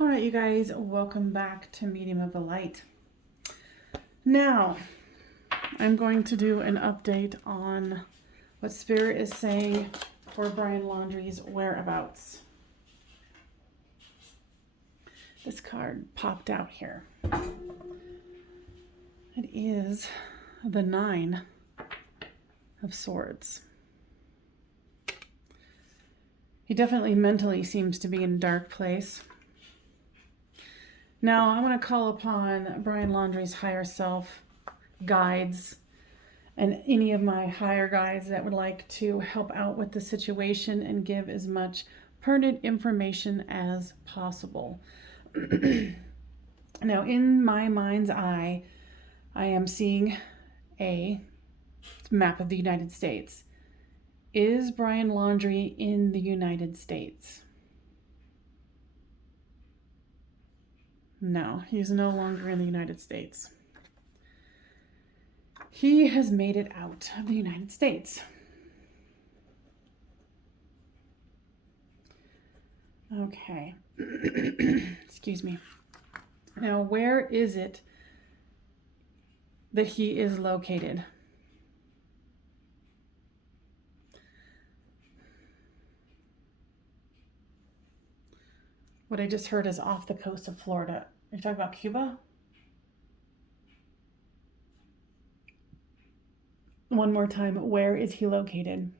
All right, you guys, welcome back to Medium of the Light. Now, I'm going to do an update on what Spirit is saying for Brian Laundrie's whereabouts. This card popped out here. It is the Nine of Swords. He definitely mentally seems to be in a dark place. Now, I want to call upon Brian Laundrie's higher self, guides, and any of my higher guides that would like to help out with the situation and give as much pertinent information as possible. Now, in my mind's eye, I am seeing a map of the United States. Is Brian Laundrie in the United States? No, he's no longer in the United States. He has made it out of the United States. Okay. Excuse me. Now, where is it that he is located? What I just heard is off the coast of Florida. Are you talking about Cuba? One more time, where is he located?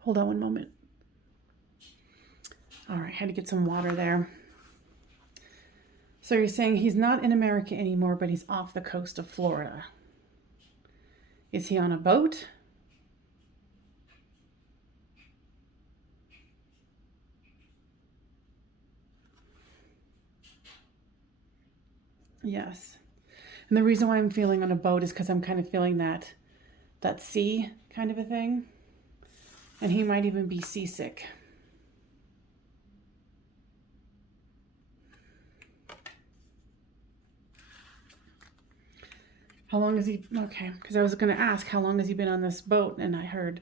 Hold on one moment. All right, had to get some water there. So you're saying he's not in America anymore, but he's off the coast of Florida. Is he on a boat? Yes. And the reason why I'm feeling on a boat is because I'm kind of feeling that sea kind of a thing. And he might even be seasick. How long has he, okay, because I was going to ask how long has he been on this boat, and I heard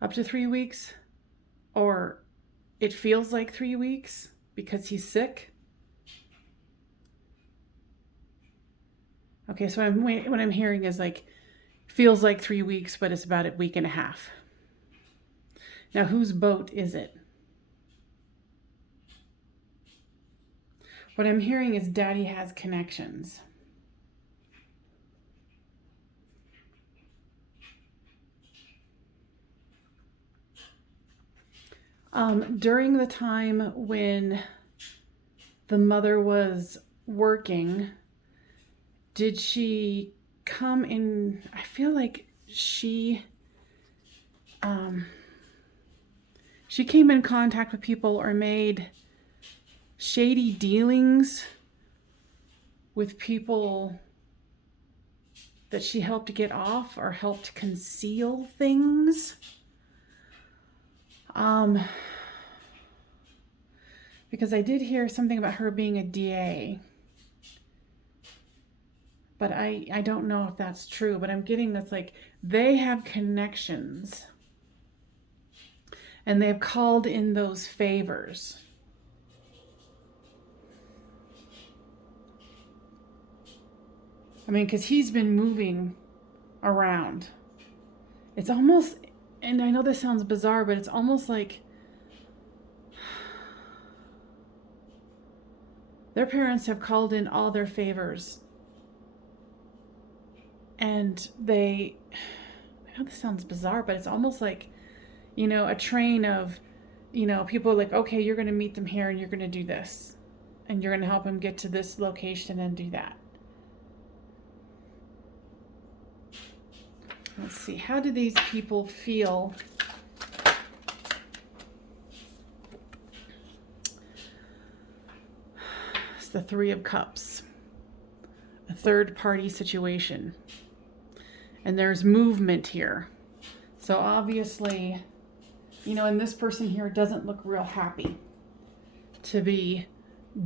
up to 3 weeks, or it feels like 3 weeks because he's sick. Okay, so what I'm hearing is like, feels like 3 weeks, but it's about a week and a half. Now, whose boat is it? What I'm hearing is Daddy has connections. During the time when the mother was working, did she come in? I feel like she came in contact with people or made shady dealings with people that she helped get off or helped conceal things. Because I did hear something about her being a DA. But I don't know if that's true, but I'm getting that's like they have connections and they've called in those favors. I mean, because he's been moving around. It's almost, and I know this sounds bizarre, but it's almost like their parents have called in all their favors. And I know this sounds bizarre, but it's almost like, a train of, people are like, okay, you're going to meet them here and you're going to do this. And you're going to help them get to this location and do that. Let's see, how do these people feel? It's the Three of Cups. A third party situation. And there's movement here. So obviously, and this person here doesn't look real happy to be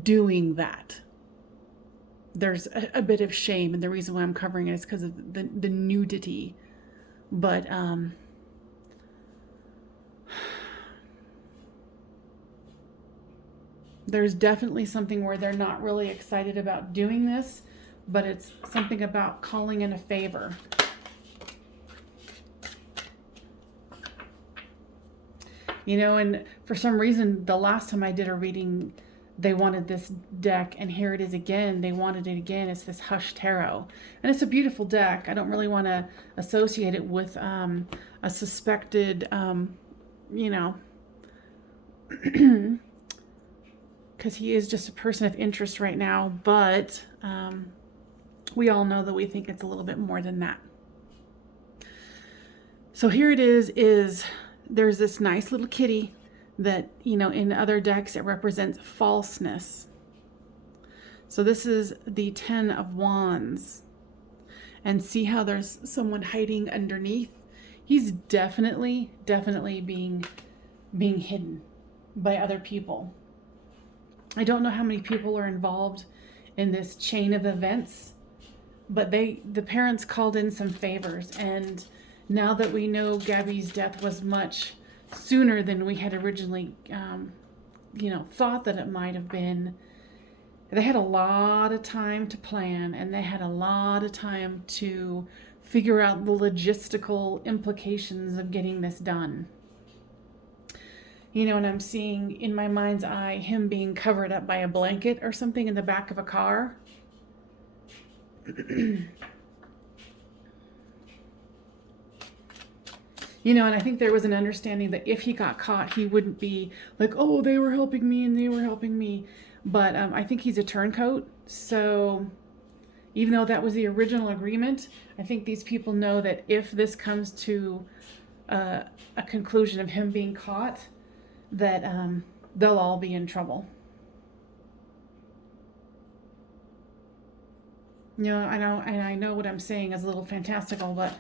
doing that. There's a bit of shame, and the reason why I'm covering it is because of the nudity. But There's definitely something where they're not really excited about doing this, but it's something about calling in a favor. You know, and for some reason, the last time I did a reading, they wanted this deck, and here it is again. They wanted it again. It's this Hush Tarot. And it's a beautiful deck. I don't really want to associate it with a suspected, you know, because he is just a person of interest right now. But we all know that we think it's a little bit more than that. So here it is there's this nice little kitty that, you know, in other decks it represents falseness. So this is the 10 of Wands. And see how there's someone hiding underneath? He's definitely being hidden by other people. I don't know how many people are involved in this chain of events, but the parents called in some favors, and now that we know Gabby's death was much sooner than we had originally, thought that it might have been, they had a lot of time to plan, and they had a lot of time to figure out the logistical implications of getting this done. You know, and I'm seeing in my mind's eye him being covered up by a blanket or something in the back of a car. You know, and I think there was an understanding that if he got caught, he wouldn't be like, oh, they were helping me and they were helping me. But I think he's a turncoat. So even though that was the original agreement, I think these people know that if this comes to a conclusion of him being caught, that they'll all be in trouble. You know, I know what I'm saying is a little fantastical, but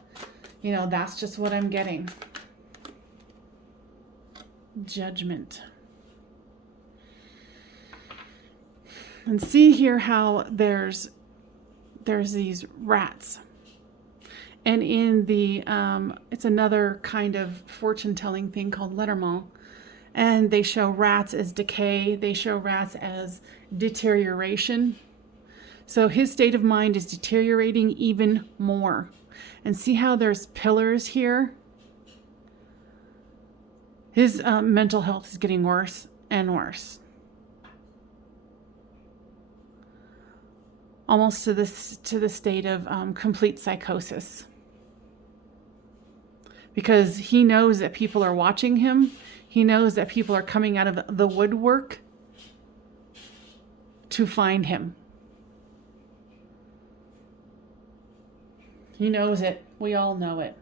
you know, that's just what I'm getting. Judgment. And see here how there's these rats. And in the, it's another kind of fortune-telling thing called Letterman. And they show rats as decay. They show rats as deterioration. So his state of mind is deteriorating even more. And see how there's pillars here? His mental health is getting worse and worse. Almost to the state of complete psychosis. Because he knows that people are watching him. He knows that people are coming out of the woodwork to find him. He knows it. We all know it.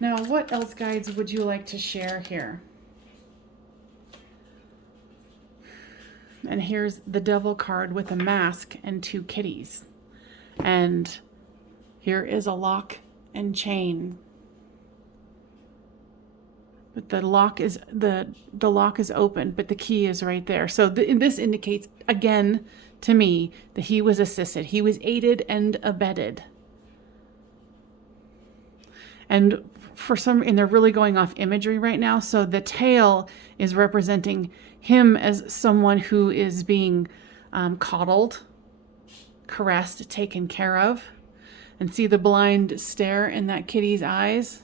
Now, what else, guides, would you like to share here? And here's the Devil card with a mask and 2 kitties. And here is a lock and chain. But the lock is open, but the key is right there. So this indicates again to me that he was assisted. He was aided and abetted. And they're really going off imagery right now. So the tail is representing him as someone who is being coddled, caressed, taken care of. And see the blind stare in that kitty's eyes?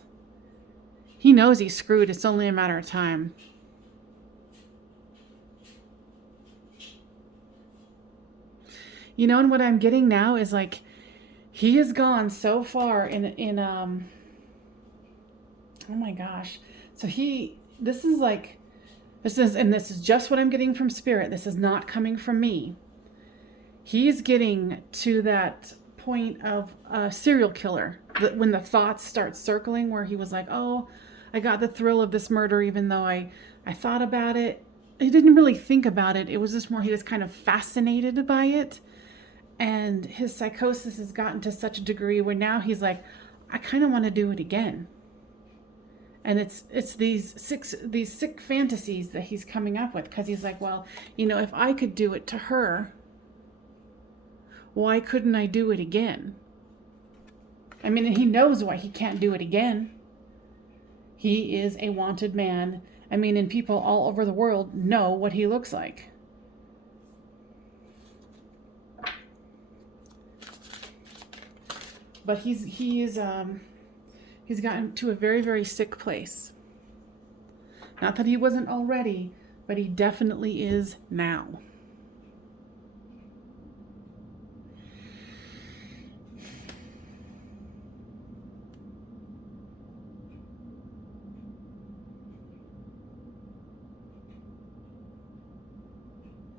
He knows he's screwed. It's only a matter of time. You know, and what I'm getting now is like, he has gone so far in oh my gosh. So this is just what I'm getting from Spirit. This is not coming from me. He's getting to that point of a serial killer, when the thoughts start circling, where he was like, oh, I got the thrill of this murder, even though I thought about it. He didn't really think about it. It was just more, he was kind of fascinated by it. And his psychosis has gotten to such a degree where now he's like, I kind of want to do it again. And it's these sick fantasies that he's coming up with, because he's like, well, you know, if I could do it to her, why couldn't I do it again? I mean, he knows why he can't do it again. He is a wanted man. I mean, and people all over the world know what he looks like. But he's gotten to a very, very sick place. Not that he wasn't already, but he definitely is now.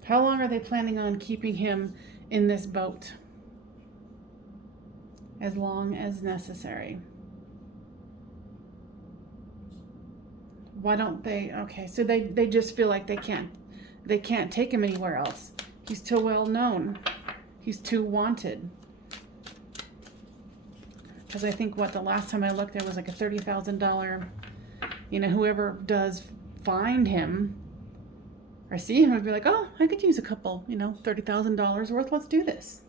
How long are they planning on keeping him in this boat? As long as necessary. Why don't they? Okay, so they just feel like they can't take him anywhere else. He's too well known. He's too wanted. Because I think the last time I looked, there was like a $30,000. Whoever does find him or see him would be like, oh, I could use a couple, $30,000 worth. Let's do this.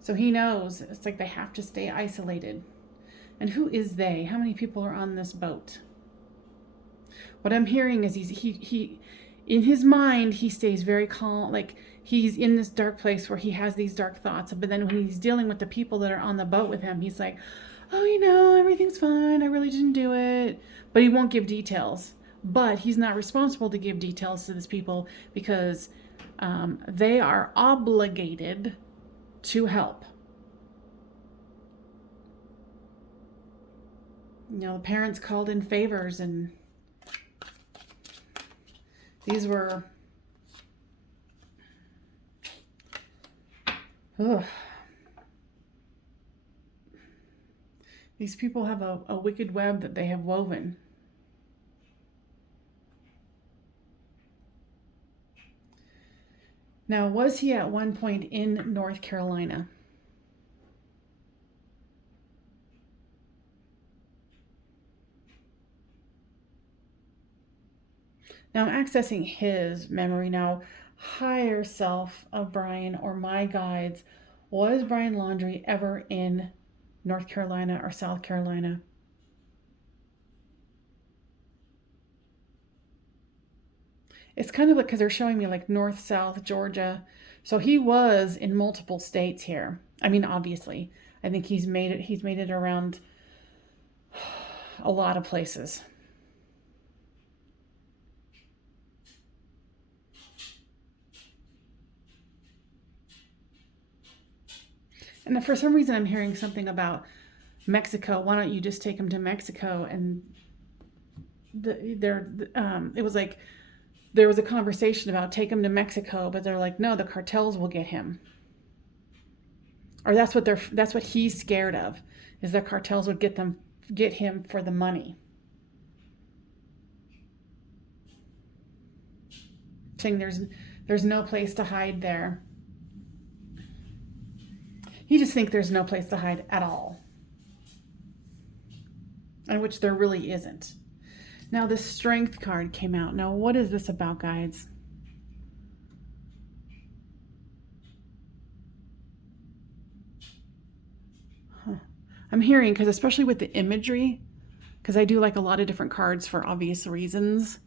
So he knows it's like they have to stay isolated. And who is they? How many people are on this boat? What I'm hearing is he in his mind, he stays very calm. Like he's in this dark place where he has these dark thoughts. But then when he's dealing with the people that are on the boat with him, he's like, oh, everything's fine. I really didn't do it. But he won't give details. But he's not responsible to give details to these people because they are obligated to help. The parents called in favors, and these were these people have a wicked web that they have woven. Now, was he at one point in North Carolina? Now I'm accessing his memory now. Higher self of Brian or my guides. Was Brian Laundrie ever in North Carolina or South Carolina? It's kind of like, because they're showing me like north, south, Georgia. So he was in multiple states here. I mean, obviously, I think he's made it around a lot of places. And for some reason, I'm hearing something about Mexico. Why don't you just take him to Mexico? And it was like there was a conversation about take him to Mexico, but they're like, no, the cartels will get him. Or that's what he's scared of, is the cartels would get him for the money. Saying there's no place to hide there. He just thinks there's no place to hide at all. And which there really isn't. Now the Strength card came out. Now what is this about, guides? I'm hearing, because especially with the imagery, because I do like a lot of different cards for obvious reasons.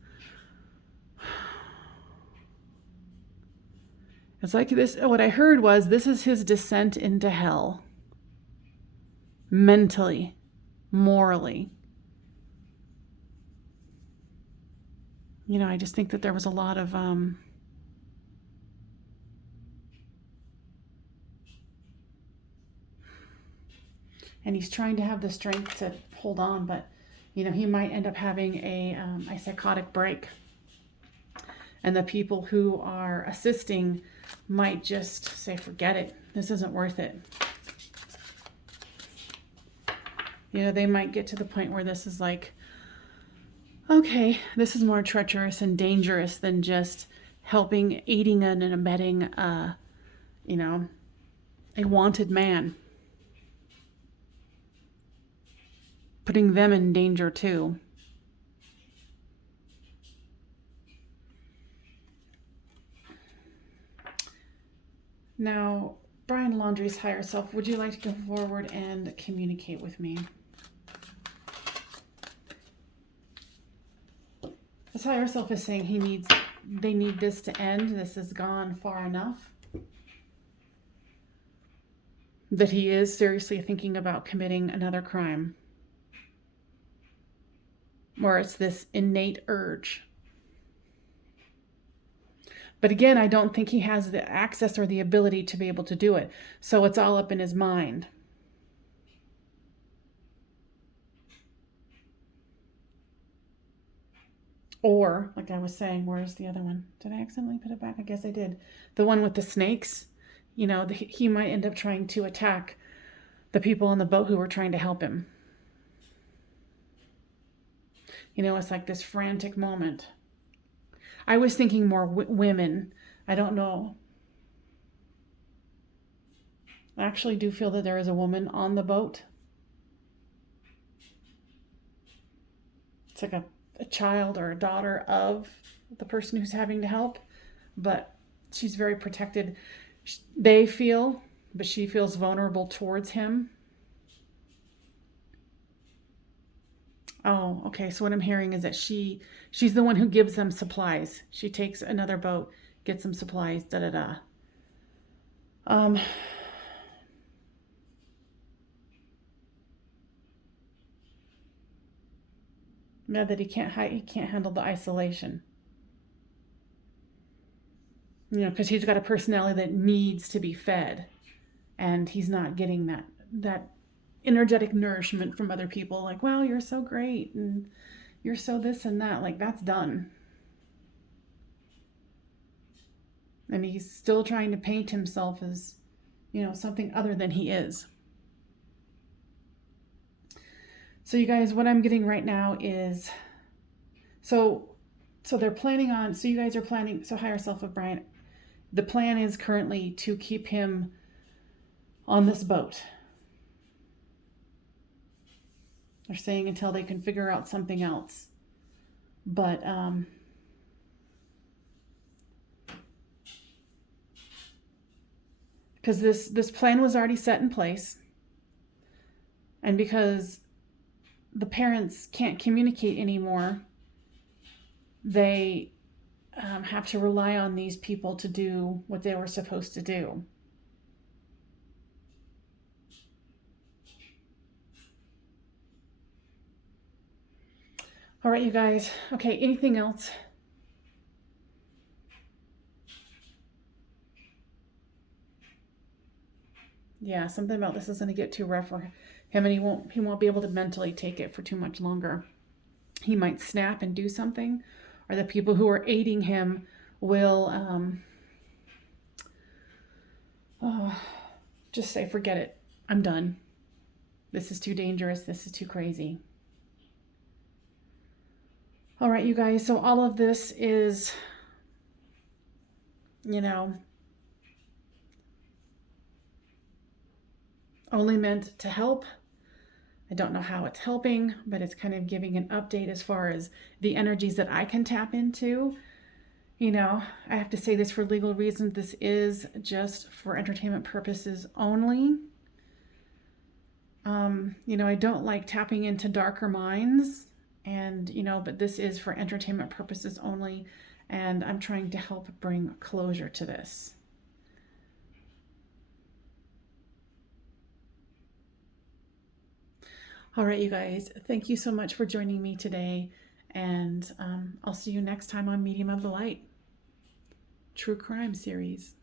It's like this, what I heard was this is his descent into hell. Mentally, morally. I just think that there was a lot of and he's trying to have the strength to hold on, but he might end up having a psychotic break. And the people who are assisting might just say, forget it. This isn't worth it. They might get to the point where this is like, okay, this is more treacherous and dangerous than just helping, aiding and abetting, a wanted man. Putting them in danger too. Now, Brian Laundrie's higher self, would you like to go forward and communicate with me? His higher self is saying they need this to end. This has gone far enough. That he is seriously thinking about committing another crime. Or it's this innate urge. But again, I don't think he has the access or the ability to be able to do it. So it's all up in his mind. Or, like I was saying, where's the other one? Did I accidentally put it back? I guess I did. The one with the snakes. You know, he might end up trying to attack the people on the boat who were trying to help him. You know, it's like this frantic moment. I was thinking more women. I don't know. I actually do feel that there is a woman on the boat. It's like a child or a daughter of the person who's having to help, but she's very protected. They feel, but she feels vulnerable towards him. Oh, okay. So what I'm hearing is that she's the one who gives them supplies. She takes another boat, gets them supplies, da-da-da. Yeah, that he can't handle the isolation. You know, because he's got a personality that needs to be fed, and he's not getting that energetic nourishment from other people. Like, wow, you're so great, and you're so this and that. Like, that's done. And he's still trying to paint himself as, you know, something other than he is. So you guys, what I'm getting right now is, so they're planning on, so you guys are planning, so higher self of Brian, the plan is currently to keep him on this boat. They're saying until they can figure out something else. But, because this plan was already set in place, and because the parents can't communicate anymore, they have to rely on these people to do what they were supposed to do. All right, you guys. Okay, anything else? Yeah, something about this is going to get too rough for him, and he won't be able to mentally take it for too much longer. He might snap and do something, or the people who are aiding him will just say, forget it. I'm done. This is too dangerous. This is too crazy. All right, you guys. So all of this is, you know, only meant to help. I don't know how it's helping, but it's kind of giving an update as far as the energies that I can tap into. You know, I have to say this for legal reasons. This is just for entertainment purposes only. You know, I don't like tapping into darker minds, and, you know, but this is for entertainment purposes only, and I'm trying to help bring closure to this. All right, you guys, thank you so much for joining me today, and I'll see you next time on Medium of the Light True Crime series.